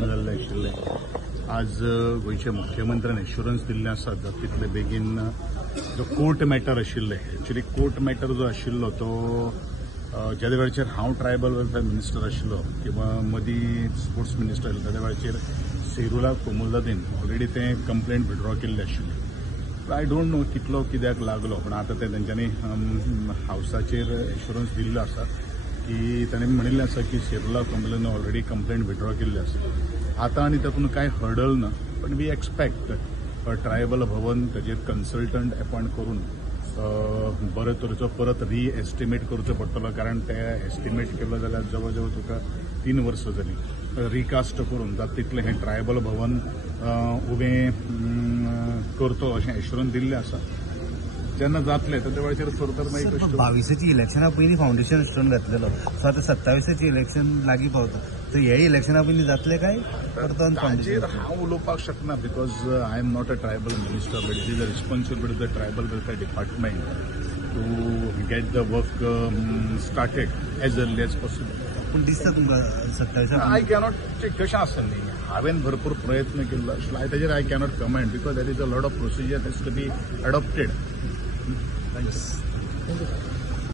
निर्माण जाल्लें आशिल्लें। आज गोंयच्या मुख्यमंत्र्यान एश्युरन्स दिल्लें आसा तितले बेगीन जो कोर्ट मॅटर आशिल्लें, एक्चुअली कोर्ट मॅटर जो आशिल्लो तो ज्या वेळाचेर हांव ट्रायबल वेलफेअर मिनिस्टर आशिल्लो किंवा मदीं स्पोर्ट्स मिनिस्टर आशिल्लो त्या वेळाचेर सेरुला कोमुल्लादीन ऑलरेडी तें कंप्लेंट विड्रॉ केल्ली आशिल्ली। आय डोंट नो कितलो कित्याक लागलो, पण आता ते तेंच्यांनी हावसाचेर एश्युरन्स दिल्लो आसा की ताणें म्हणिल्लें आसा की सेरुला कोमुल्लादीन ऑलरेडी कंप्लेंट विड्रॉ केल्ली आसा। आता आनी तातूंत कांय हर्डल ना, पण वी एक्सपेक्ट ट्रायबल भवन ताजेर कन्सल्टंट अपॉइंट करून बरे तरेचो परत रिएस्टिमेट करचो पडटलो, कारण ते एस्टिमेट केलो जाल्यार जवळ जवळ तुका 3 वर्सां जाली। रिकास्ट करून जाता तितलें हें ट्रायबल भवन उबें करतो अशें एश्युरन्स दिल्लें आसा। जेन्ना जातलें त्या वेळाचेर फर्दर मागीर 22ची इलेक्शना पयलीं फावंडेशन स्टोन घातलेलो, सो आतां 27ची इलेक्शन लागीं पावता, सो हेय इलेक्शना पयलीं जातलें काय परतून ताजेर हांव उलोवपाक शकना, because I am not a tribal minister, but it is a responsibility of the tribal welfare department to get the work started as early as possible. पूण दिसता तुमकां 27 आय कॅनॉट कशें आसा न्ही, हांवें भरपूर प्रयत्न केल्लो आशिल्लो, ताजेर I cannot comment because there is a lot of procedure has to be adopted. Thank you.